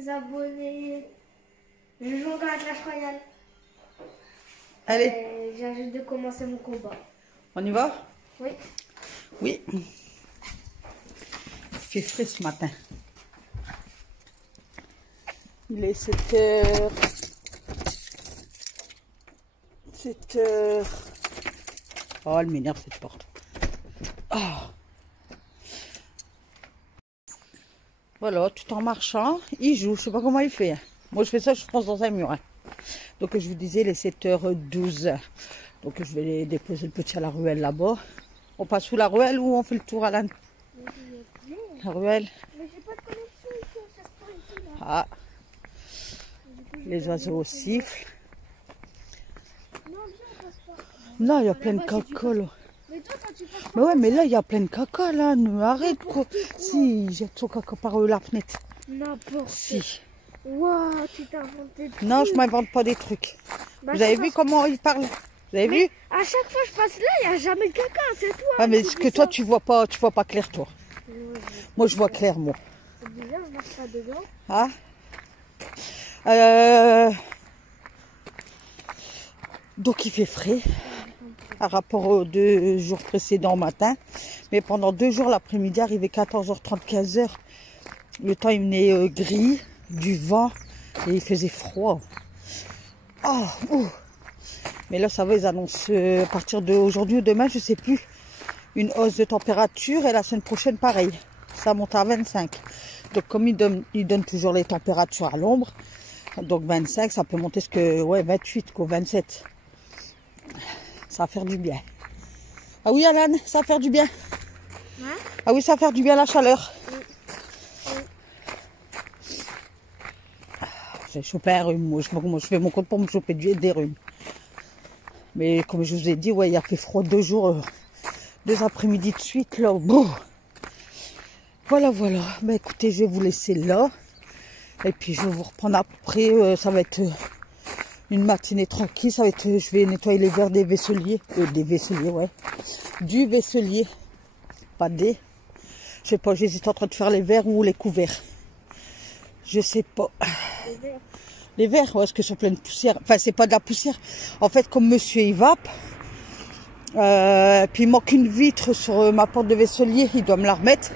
les abonnés. Je joue dans la Clash Royale. Allez. J'ai juste de commencer mon combat. On y va? Oui. Oui. Il fait frais ce matin. Il est 7h. 7h. Oh, elle m'énerve cette porte. Oh. Voilà, tout en marchant, il joue. Je sais pas comment il fait. Moi, je fais ça, je pense, dans un mur. Donc, je vous disais, les 7h12. Donc, je vais déposer le petit à la ruelle là-bas. On passe sous la ruelle ou on fait le tour à la ruelle? Mais j'ai pas de connexion ici, ça se passe ici, là. Ah. Les oiseaux sifflent. Non, viens, on passe pas. Là, il y a plein de caca, là. Mais toi, quand tu passes Mais ouais, mais là, il y a plein de caca, là. Arrête, quoi. Si, il jette son caca par la fenêtre. n'importe. Si. Waouh, tu t'es inventé des Non, trucs. je m'invente pas des trucs. Bah, Vous avez tu vu passes- comment il parle? Vous avez vu? À chaque fois que je passe là, il n'y a jamais de caca, c'est toi. Ah, mais c'est ce que toi, bizarre. tu vois pas clair, toi. Moi, je vois clair, moi. C'est bizarre, je marche pas dedans. Ah. Donc, il fait frais par rapport aux 2 jours précédents au matin. Mais pendant 2 jours, l'après-midi, arrivé 14h30, 15h, le temps, il venait gris, du vent, et il faisait froid. Oh, ouh. Mais là, ça va, ils annoncent à partir d'aujourd'hui ou demain, je sais plus, une hausse de température, et la semaine prochaine, pareil. Ça monte à 25. Donc, comme ils donnent toujours les températures à l'ombre, donc 25, ça peut monter jusqu'à 28, quoi, 27. Ça va faire du bien. Ah oui, Alan, ça va faire du bien. Hein? Ah oui, ça va faire du bien la chaleur. J'ai chopé un rhume. Moi, je fais mon compte pour me choper des rhumes. Mais comme je vous ai dit, ouais, il a fait froid 2 jours, 2 après-midi de suite, là. Bon. Voilà. Bah écoutez, je vais vous laisser là. Et puis je vais vous reprendre après. Ça va être une matinée tranquille. Ça va être, je vais nettoyer les verres des vaisseliers. Des vaisseliers, ouais. Du vaisselier. Pas des. Je sais pas, j'hésite entre de faire les verres ou les couverts. Je sais pas. Les verres, ouais, parce que sont pleins de poussière. Enfin, c'est pas de la poussière. En fait, comme monsieur il vape, puis il manque une vitre sur ma porte de vaisselier, il doit me la remettre.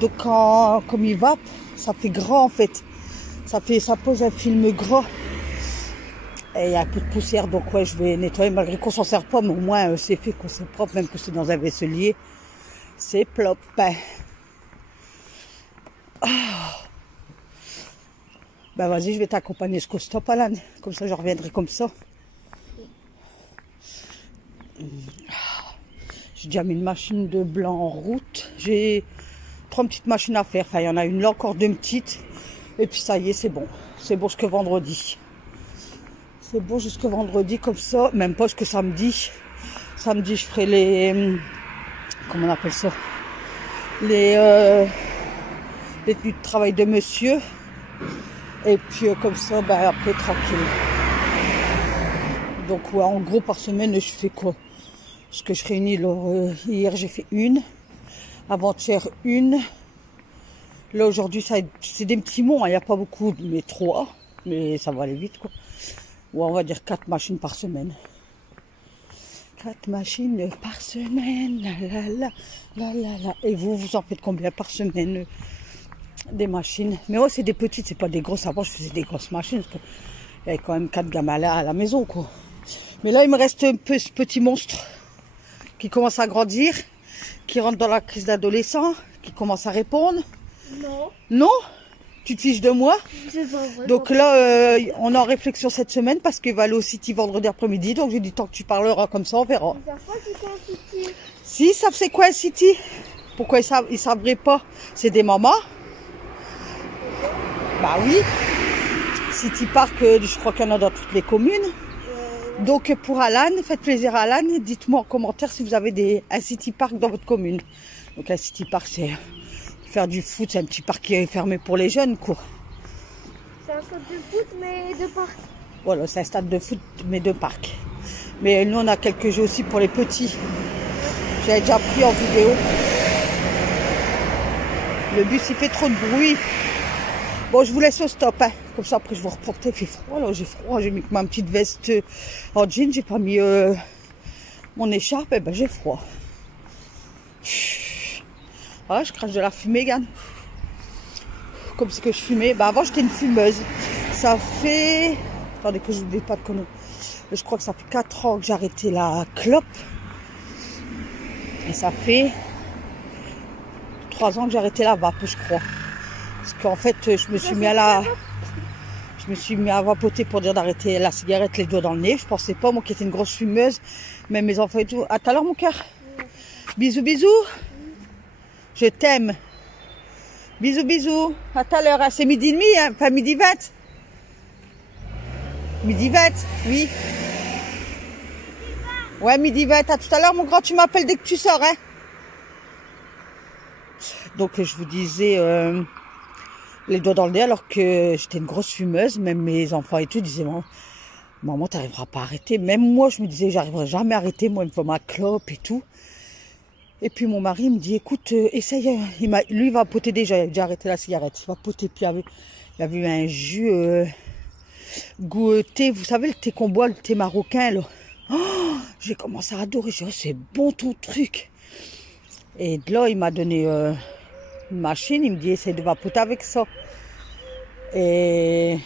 Donc, comme il vape, ça fait gras en fait. Ça pose un film gras. Et il y a un peu de poussière, donc ouais, je vais nettoyer, malgré qu'on s'en sert pas, mais au moins c'est fait, qu'on c'est propre, même que c'est dans un vaisselier. C'est plop. Ben vas-y, je vais t'accompagner jusqu'au stop, Alan. Comme ça, je reviendrai comme ça. J'ai déjà mis une machine de blanc en route. J'ai 3 petites machines à faire. Enfin, il y en a une là, encore 2 petites. Et puis ça y est, c'est bon. C'est bon jusque vendredi. C'est bon jusque vendredi, comme ça. Même pas jusque samedi. Samedi, je ferai les... Comment on appelle ça? Les tenues de travail de monsieur. Et puis comme ça, ben, après tranquille. Donc ouais, en gros par semaine, je fais quoi? Parce que je réunis, hier j'ai fait une, avant-hier une. Là aujourd'hui, c'est des petits mots, il n'y a pas beaucoup, mais 3. Mais ça va aller vite quoi. Ouais, on va dire 4 machines par semaine. 4 machines par semaine, la. Et vous en faites combien par semaine? Des machines. Mais ouais, c'est des petites, c'est pas des grosses. Avant, je faisais des grosses machines. Parce que il y avait quand même 4 gamins à la maison, quoi. Mais là, il me reste un peu ce petit monstre qui commence à grandir, qui rentre dans la crise d'adolescent, qui commence à répondre. Non. Non? Tu te fiches de moi? C'est pas vrai. Donc là, on est en réflexion cette semaine parce qu'il va aller au City vendredi après-midi. Donc j'ai dit, tant que tu parleras comme ça, on verra. Ils savent pas si c'est un City. Si, ils savent c'est quoi un City? Pourquoi ils savraient pas? C'est des mamas. Bah oui. City Park, je crois qu'il y en a dans toutes les communes. Donc pour Alan, faites plaisir à Alan. Dites-moi en commentaire si vous avez un City Park dans votre commune. Donc un City Park, c'est faire du foot. C'est un petit parc qui est fermé pour les jeunes, quoi. C'est un stade de foot, mais de parc. Voilà, c'est un stade de foot, mais de parc. Mais nous, on a quelques jeux aussi pour les petits. J'avais déjà pris en vidéo. Le bus, il fait trop de bruit. Bon, je vous laisse au stop, hein. Comme ça, après, je vous reprends. Il fait froid, là, j'ai froid. J'ai mis ma petite veste en jean. J'ai pas mis mon écharpe. Eh ben, j'ai froid. Ah, je crache de la fumée, Gann. Comme c'est que je fumais. Bah, avant, j'étais une fumeuse. Ça fait... Attendez que je vous dis pas de conneries. Je crois que ça fait 4 ans que j'ai arrêté la clope. Et ça fait 3 ans que j'ai arrêté la vape, je crois. Parce qu'en fait, je me suis mis à vapoter pour dire d'arrêter la cigarette, les doigts dans le nez. Je pensais pas, moi qui étais une grosse fumeuse, même mes enfants et tout. À tout à l'heure, mon cœur. Bisous, bisous. Je t'aime. Bisous, bisous. À tout à l'heure. C'est midi et demi, hein. Enfin, midi 20. Midi 20, oui. Ouais, midi 20. À tout à l'heure, mon grand. Tu m'appelles dès que tu sors, hein. Donc, je vous disais... les doigts dans le nez alors que j'étais une grosse fumeuse. Même mes enfants et tout disaient maman t'arriveras pas à arrêter. Même moi je me disais j'arriverai jamais à arrêter, moi il me faut ma clope et tout. Et puis mon mari me dit écoute essaye, lui il va poter déjà, il a déjà arrêté la cigarette, il va poter. Puis il y avait eu un jus goût thé, vous savez le thé qu'on boit, le thé marocain là. Oh, j'ai commencé à adorer, j'ai dit oh, c'est bon ton truc. Et de là il m'a donné une machine, il me dit essaye de vapoter avec ça. Et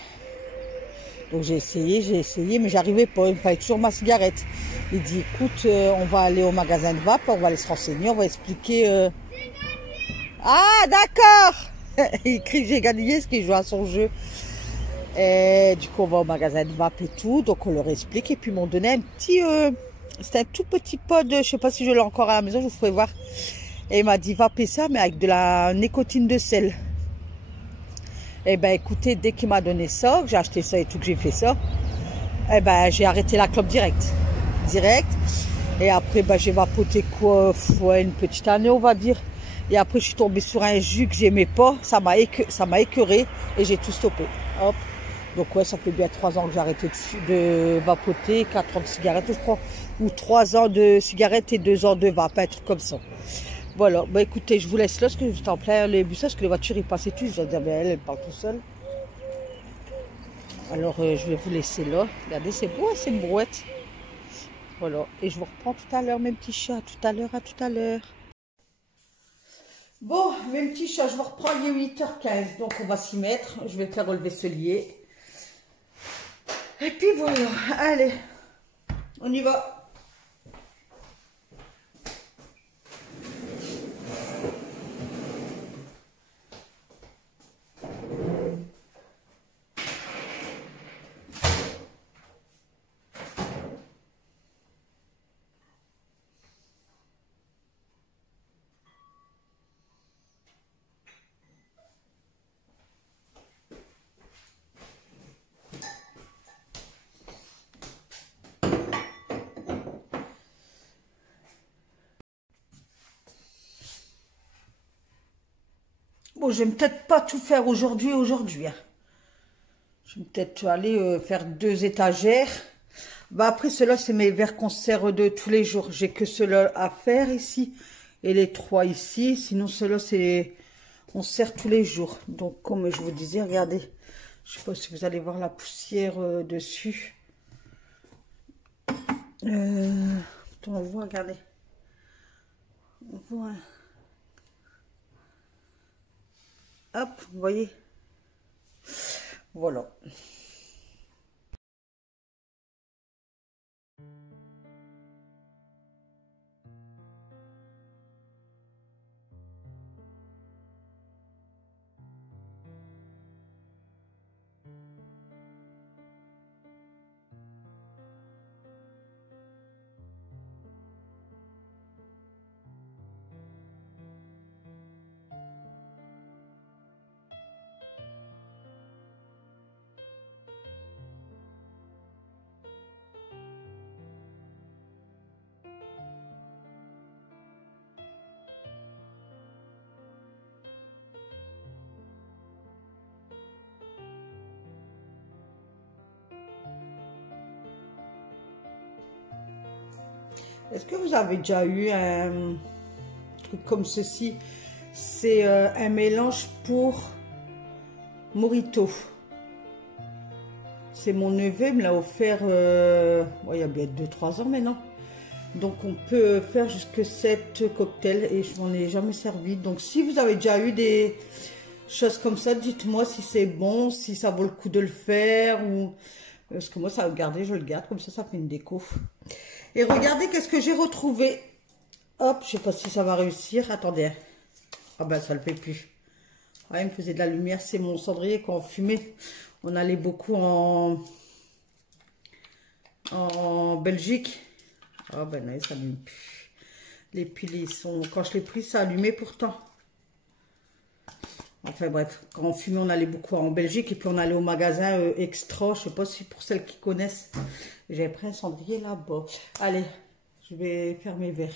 donc j'ai essayé, mais j'arrivais pas, il me fallait toujours ma cigarette. Il dit écoute, on va aller au magasin de vape, on va aller se renseigner, on va expliquer. Ah d'accord. Il crie que j'ai gagné parce qu'il joue à son jeu. Et du coup on va au magasin de vape et tout, donc on leur explique et puis ils m'ont donné un petit, c'était un tout petit pod, je sais pas si je l'ai encore à la maison, je vous ferai voir. Et il m'a dit vaper ça mais avec de la nicotine de sel. Eh ben écoutez, dès qu'il m'a donné ça, que j'ai acheté ça et tout, que j'ai fait ça, eh ben j'ai arrêté la clope direct. Et après ben, j'ai vapoté quoi, ouais, une petite année on va dire. Et après je suis tombée sur un jus que j'aimais pas, ça m'a écœuré et j'ai tout stoppé. Hop. Donc ouais, ça fait bien 3 ans que j'ai arrêté de vapoter, 4 ans de cigarettes je crois, ou 3 ans de cigarettes et 2 ans de vape, un truc comme ça. Voilà, bah écoutez, je vous laisse là, parce que j'étais en plein les bus, parce que les voitures ils passaient tous, je dois dire, ben, elle parle tout seule. Alors je vais vous laisser là, regardez, c'est beau, c'est une brouette. Voilà, et je vous reprends tout à l'heure, mes petits chats, à tout à l'heure, à tout à l'heure. Bon, mes petits chats, je vous reprends, il est 8h15, donc on va s'y mettre, je vais faire relever ce lier. Et puis voilà, allez, on y va. Bon, je vais peut-être pas tout faire aujourd'hui. Hein. Je vais peut-être aller faire 2 étagères. Bah après, ceux-là, c'est mes verres conserve de tous les jours. J'ai que ceux-là à faire ici. Et les 3 ici. Sinon, ceux-là, c'est... On sert tous les jours. Donc, comme je vous disais, regardez. Je sais pas si vous allez voir la poussière dessus. On voit, regardez. On voit... Hop, vous voyez. Voilà. Est-ce que vous avez déjà eu un truc comme ceci? C'est un mélange pour Morito. C'est mon neveu, il me l'a offert il y a bien 2-3 ans maintenant. Donc on peut faire jusque 7 cocktails et je m'en ai jamais servi. Donc si vous avez déjà eu des choses comme ça, dites-moi si c'est bon, si ça vaut le coup de le faire. Ou... Parce que moi ça va garder, je le garde, comme ça fait une déco. Et regardez qu'est-ce que j'ai retrouvé. Hop, je sais pas si ça va réussir. Attendez. Ah ben ça le fait plus. Ah, il me faisait de la lumière, c'est mon cendrier quand on fumait. On allait beaucoup en Belgique. Ah ben non, ça allume plus. Les piles, ils sont... Quand je l'ai pris, ça allumait pourtant. Enfin bref, quand on fumait, on allait beaucoup en Belgique. Et puis on allait au magasin Extra. Je sais pas si pour celles qui connaissent. J'avais pris un cendrier là-bas. Allez, je vais faire mes verres.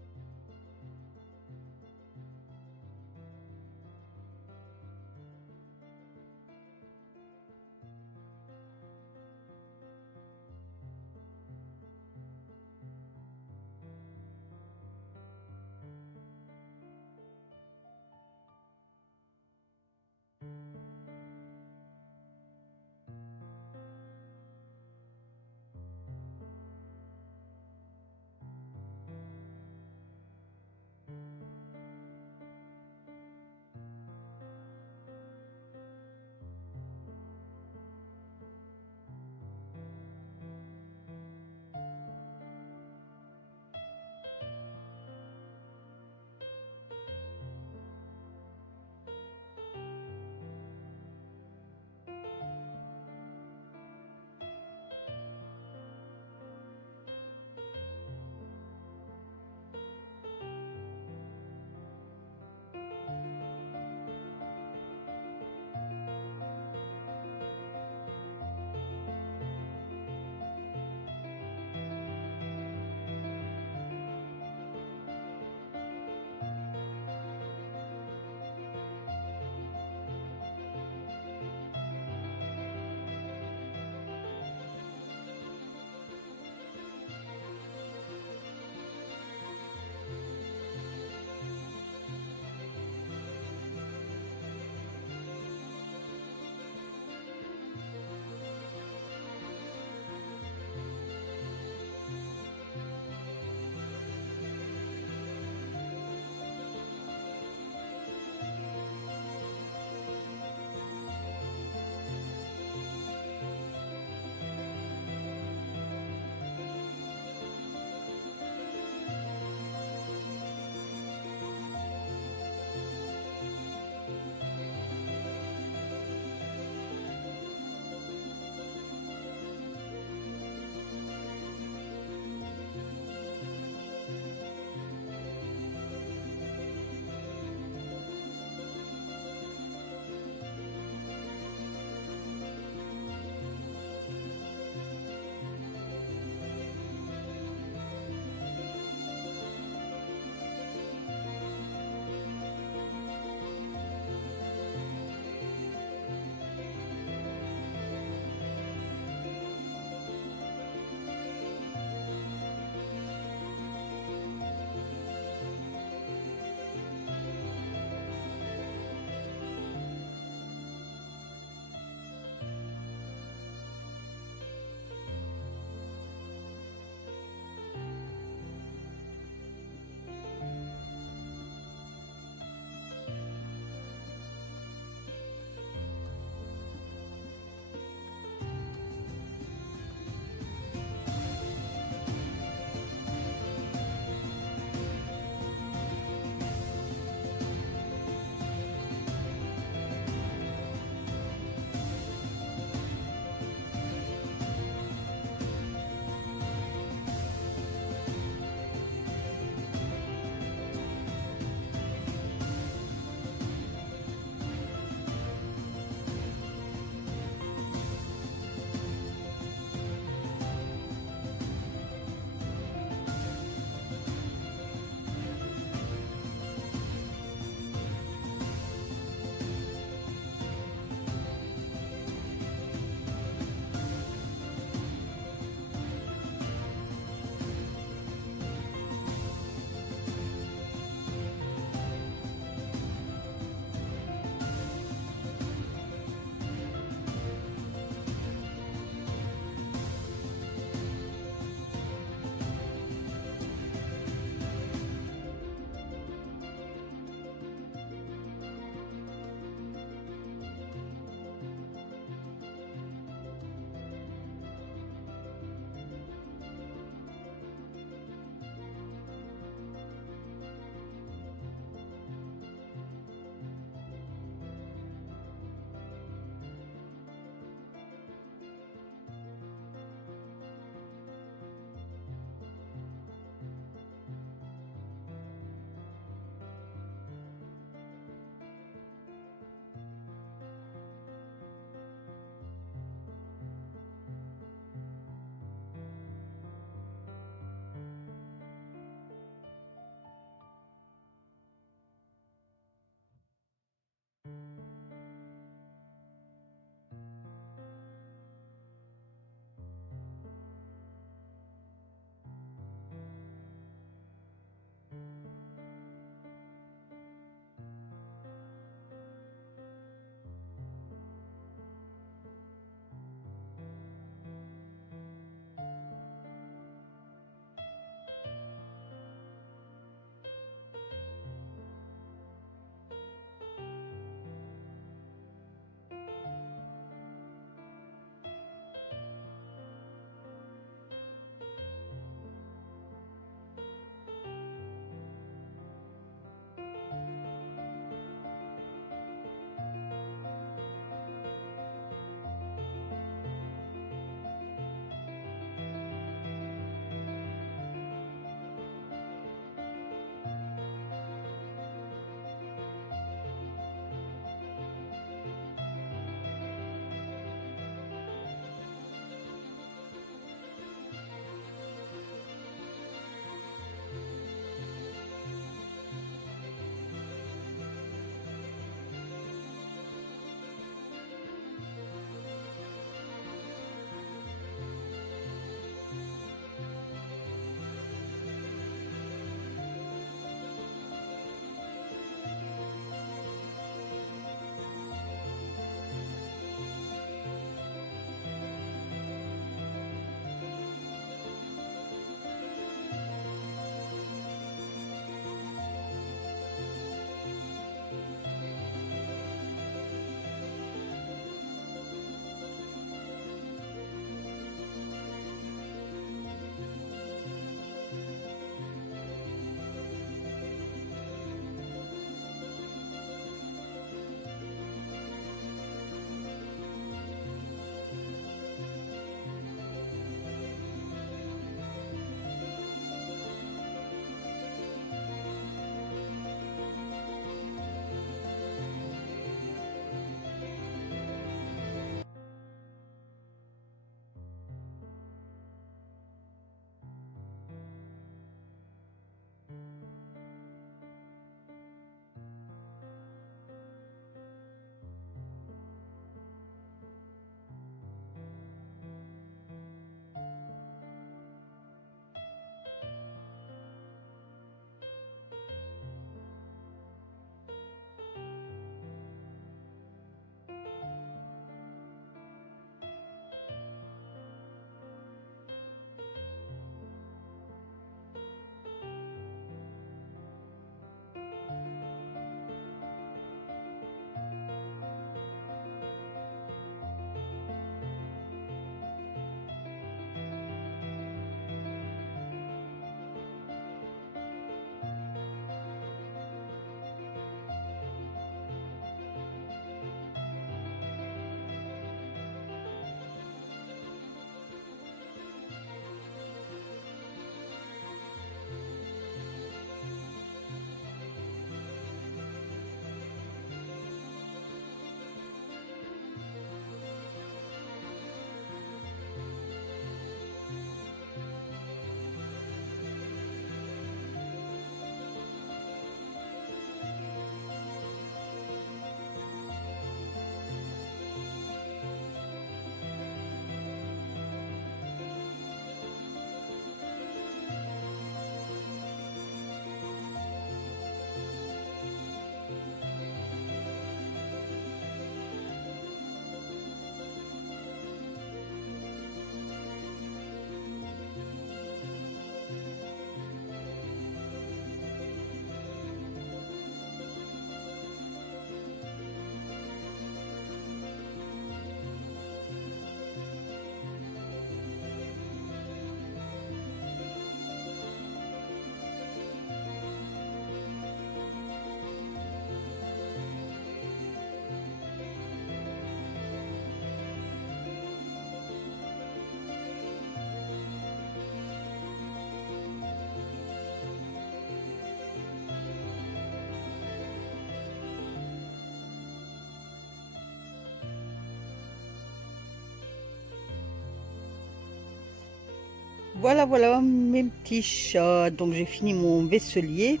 Voilà, voilà mes petits chats. Donc j'ai fini mon vaisselier.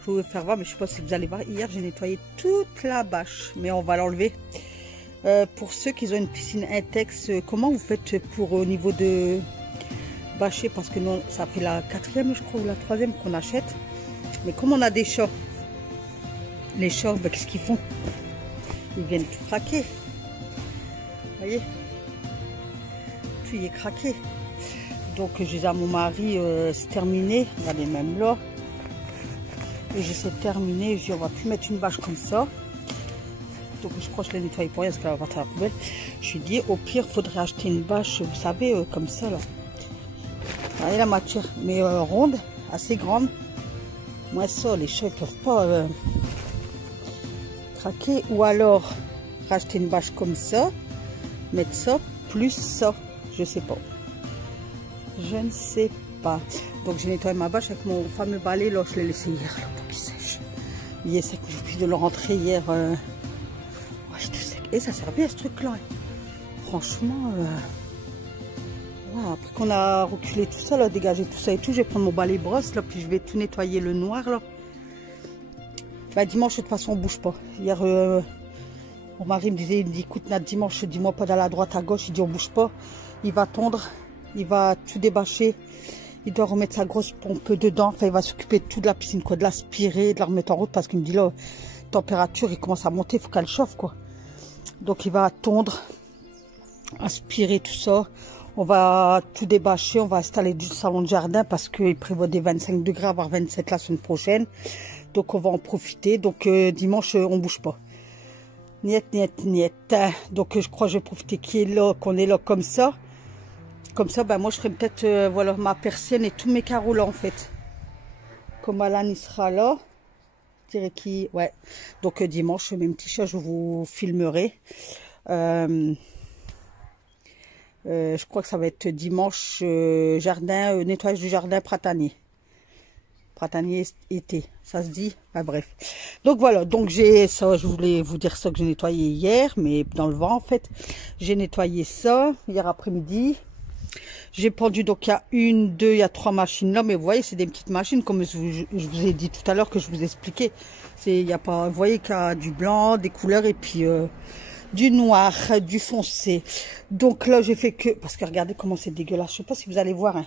Je vais vous faire voir, mais je sais pas si vous allez voir. Hier j'ai nettoyé toute la bâche, mais on va l'enlever. Pour ceux qui ont une piscine Intex, comment vous faites pour au niveau de bâcher? Parce que nous, ça fait la 4e, je crois, ou la 3e qu'on achète. Mais comme on a des chats, les chats, ben, qu'est-ce qu'ils font? Ils viennent tout craquer. Vous voyez? Tout y est craqué. Donc je dis à mon mari, c'est terminé. Regardez, même là. Et j'essaie de terminer. Je dis, on va plus mettre une bâche comme ça. Donc je crois que je l'ai nettoyé pour rien parce qu'elle va partir à la poubelle. Je lui dis, au pire, il faudrait acheter une bâche, vous savez, comme ça là. Vous voyez la matière, mais ronde, assez grande. Moi ça, les chats ne peuvent pas craquer. Ou alors racheter une bâche comme ça, mettre ça, plus ça. Je sais pas. Je ne sais pas. Donc j'ai nettoyé ma bâche avec mon fameux balai. Là, je l'ai laissé hier là, pour qu'il sèche. Il est sec, j'ai pu de le rentrer hier. Ouais, tout sec. Et ça servait à ce truc-là. Franchement, ouais, après qu'on a reculé tout ça, là, dégagé tout ça et tout, je vais prendre mon balai brosse là, puis je vais tout nettoyer le noir là. Bah, dimanche, de toute façon, on bouge pas. Hier, mon mari me disait, il me dit, écoute, Nat, dimanche, dis-moi pas d'aller à droite, à gauche. Il dit, on bouge pas. Il va tondre, il va tout débâcher. Il doit remettre sa grosse pompe dedans. Enfin, il va s'occuper de tout de la piscine, quoi, de l'aspirer, de la remettre en route, parce qu'il me dit, là, température, il commence à monter, il faut qu'elle chauffe, quoi. Donc, il va tondre, aspirer tout ça. On va tout débâcher, on va installer du salon de jardin, parce qu'il prévoit des 25 degrés, voire 27 la semaine prochaine. Donc, on va en profiter. Donc, dimanche, on bouge pas. Niet, niet, niet. Donc je crois que je vais profiter qu'on est là comme ça. Comme ça, ben moi je ferai peut-être voilà, ma persienne et tous mes carreaux là en fait. Comme Alan il sera là. Je dirais qui. Ouais. Donc dimanche, mes petits chats, je vous filmerai. Je crois que ça va être dimanche jardin, nettoyage du jardin printanier. Printanier été, ça se dit, enfin, bref. Donc voilà, donc j'ai ça, je voulais vous dire ça que j'ai nettoyé hier, mais dans le vent en fait. J'ai nettoyé ça hier après-midi. J'ai pendu, donc il y a une, deux, il y a 3 machines là, mais vous voyez, c'est des petites machines comme je vous ai dit tout à l'heure que je vous expliquais. Il y a pas, vous voyez qu'il y a du blanc, des couleurs et puis du noir, du foncé. Donc là j'ai fait que, parce que regardez comment c'est dégueulasse, je sais pas si vous allez voir, hein.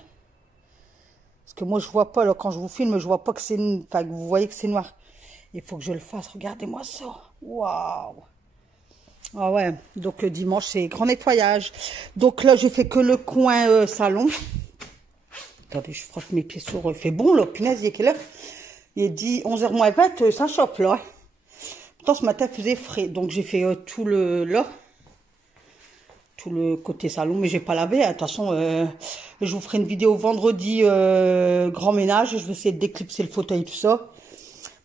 Parce que moi, je vois pas, là, quand je vous filme, je vois pas que c'est... Enfin, que vous voyez que c'est noir. Il faut que je le fasse. Regardez-moi ça. Waouh. Ah ouais. Donc, dimanche, c'est grand nettoyage. Donc là, j'ai fait que le coin salon. Attendez, je frotte mes pieds sur... Il fait bon, là. Punaise, il est quelle heure? Il est dit 11h moins 20, ça chauffe, là. Pourtant, ce matin, il faisait frais. Donc, j'ai fait tout le... Là. Tout le côté salon, mais j'ai pas lavé. De toute façon, je vous ferai une vidéo vendredi grand ménage. Je vais essayer de déclipser le fauteuil, tout ça.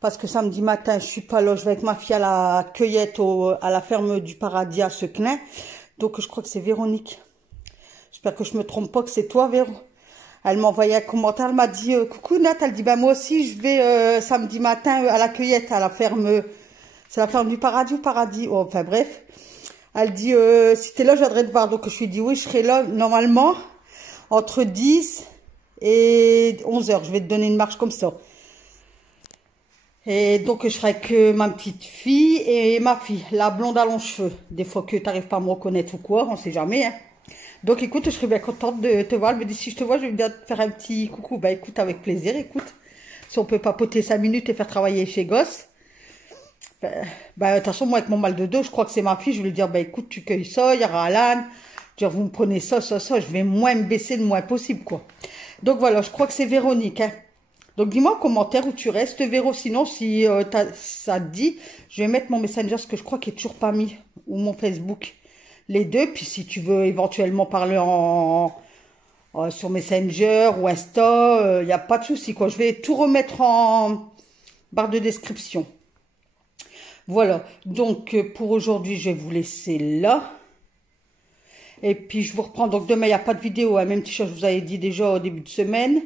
Parce que samedi matin, je suis pas là. Je vais avec ma fille à la cueillette à la ferme du Paradis à Seclin. Donc, je crois que c'est Véronique. J'espère que je me trompe pas, que c'est toi, Véro. Elle m'a envoyé un commentaire. Elle m'a dit, coucou Nat. Elle dit, ben moi aussi, je vais samedi matin à la cueillette à la ferme. C'est la ferme du Paradis ou Paradis. Oh, enfin, bref. Elle dit, si t'es là, je viendrai te voir. Donc, je lui ai dit, oui, je serai là, normalement, entre 10 et 11h. Je vais te donner une marche comme ça. Et donc, je serai avec ma petite fille et ma fille, la blonde à longs cheveux. Des fois que tu n'arrives pas à me reconnaître ou quoi, on sait jamais, hein. Donc, écoute, je serais bien contente de te voir. Elle me dit, si je te vois, je vais bien te faire un petit coucou. Bah, écoute, avec plaisir, écoute. Si on peut papoter 5 minutes et faire travailler chez Gosse. Bah, de toute façon, moi, avec mon mal de dos, je crois que c'est ma fille. Je vais lui dire, bah, écoute, tu cueilles ça, il y aura Alan. Dire, vous me prenez ça. Je vais moins me baisser le moins possible, quoi. Donc, voilà, je crois que c'est Véronique, hein. Donc, dis-moi en commentaire où tu restes, Véro. Sinon, si ça te dit, je vais mettre mon Messenger, parce que je crois qu'il n'est toujours pas mis. Ou mon Facebook. Les deux. Puis, si tu veux éventuellement parler sur Messenger ou Insta, il n'y a pas de souci, quoi. Je vais tout remettre en barre de description. Voilà, donc pour aujourd'hui, je vais vous laisser là. Et puis, je vous reprends. Donc, demain, il n'y a pas de vidéo. Hein, même si je vous avais dit déjà au début de semaine.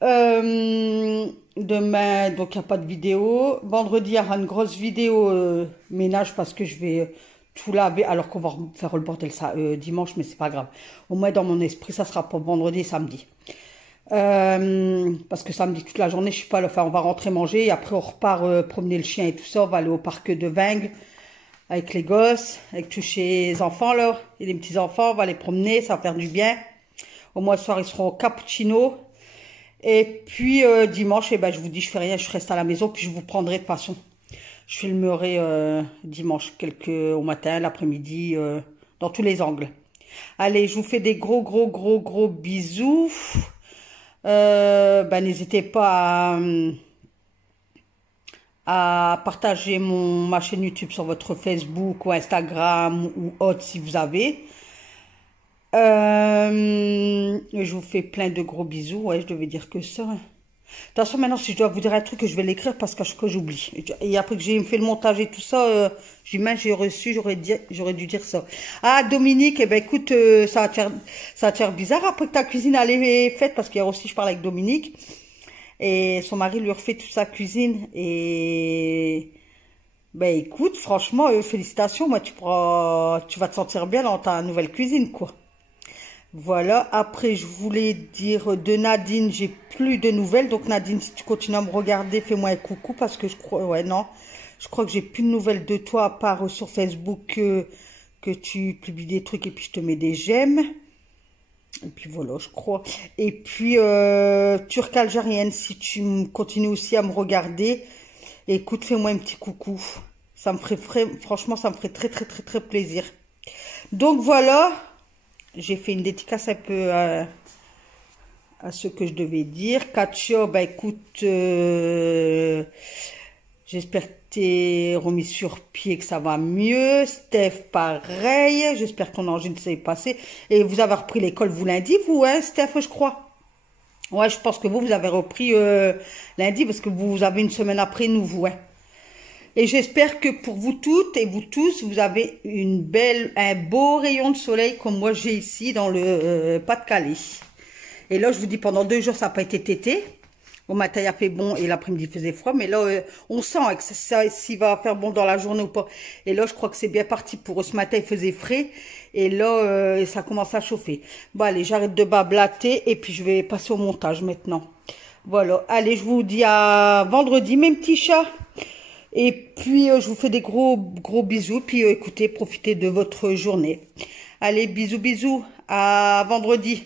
Demain, donc, il n'y a pas de vidéo. Vendredi, il y aura une grosse vidéo ménage parce que je vais tout laver, alors qu'on va faire le bordel ça dimanche, mais c'est pas grave. Au moins dans mon esprit, ça sera pas vendredi et samedi. Parce que samedi toute la journée, je suis pas là. Enfin, on va rentrer manger et après on repart promener le chien et tout ça. On va aller au parc de Vingles avec les gosses, avec tous les enfants là, et les petits enfants. On va les promener, ça va faire du bien. Au moins ce soir, ils seront au cappuccino. Et puis dimanche, eh ben, je vous dis, je fais rien, je reste à la maison, puis je vous prendrai de toute façon. Je filmerai dimanche, au matin, l'après-midi, dans tous les angles. Allez, je vous fais des gros bisous. Ben, n'hésitez pas à partager ma chaîne YouTube sur votre Facebook ou Instagram ou autre si vous avez. Je vous fais plein de gros bisous. Ouais, je devais dire que ça. De toute façon, maintenant, si je dois vous dire un truc, je vais l'écrire parce que j'oublie. Et après que j'ai fait le montage et tout ça, j'ai reçu, j'aurais dû dire ça. Ah, Dominique, eh ben écoute, ça va te faire bizarre après que ta cuisine elle est faite, parce qu'hier aussi je parle avec Dominique. Et son mari lui refait toute sa cuisine. Et ben écoute, franchement, félicitations. Moi, tu vas te sentir bien dans ta nouvelle cuisine, quoi. Voilà, après je voulais dire de Nadine, j'ai plus de nouvelles. Donc Nadine, si tu continues à me regarder, fais-moi un coucou parce que je crois, ouais non, je crois que j'ai plus de nouvelles de toi à part sur Facebook que tu publies des trucs et puis je te mets des j'aime. Et puis voilà, je crois. Et puis Turque algérienne, si tu continues aussi à me regarder, écoute, fais-moi un petit coucou. Ça me ferait franchement, ça me ferait très plaisir. Donc voilà. J'ai fait une dédicace un peu à ce que je devais dire. Katja, bah écoute, j'espère que t'es remis sur pied, que ça va mieux. Steph, pareil. J'espère que ton angine s'est passé. Et vous avez repris l'école, vous, lundi, vous, hein, Steph, je crois. Ouais, je pense que vous avez repris lundi parce que vous avez une semaine après nous, vous, hein. Et j'espère que pour vous toutes et vous tous, vous avez un beau rayon de soleil comme moi j'ai ici dans le Pas-de-Calais. Et là, je vous dis, pendant 2 jours, ça n'a pas été tété. Au matin, il a fait bon et l'après-midi, il faisait froid. Mais là, on sent que s'il va faire bon dans la journée ou pas. Et là, je crois que c'est bien parti pour eux. Ce matin, il faisait frais. Et là, ça commence à chauffer. Bon, allez, j'arrête de bablater et puis je vais passer au montage maintenant. Voilà. Allez, je vous dis à vendredi, mes petits chats. Et puis, je vous fais des gros bisous. Puis, écoutez, profitez de votre journée. Allez, bisous. À vendredi.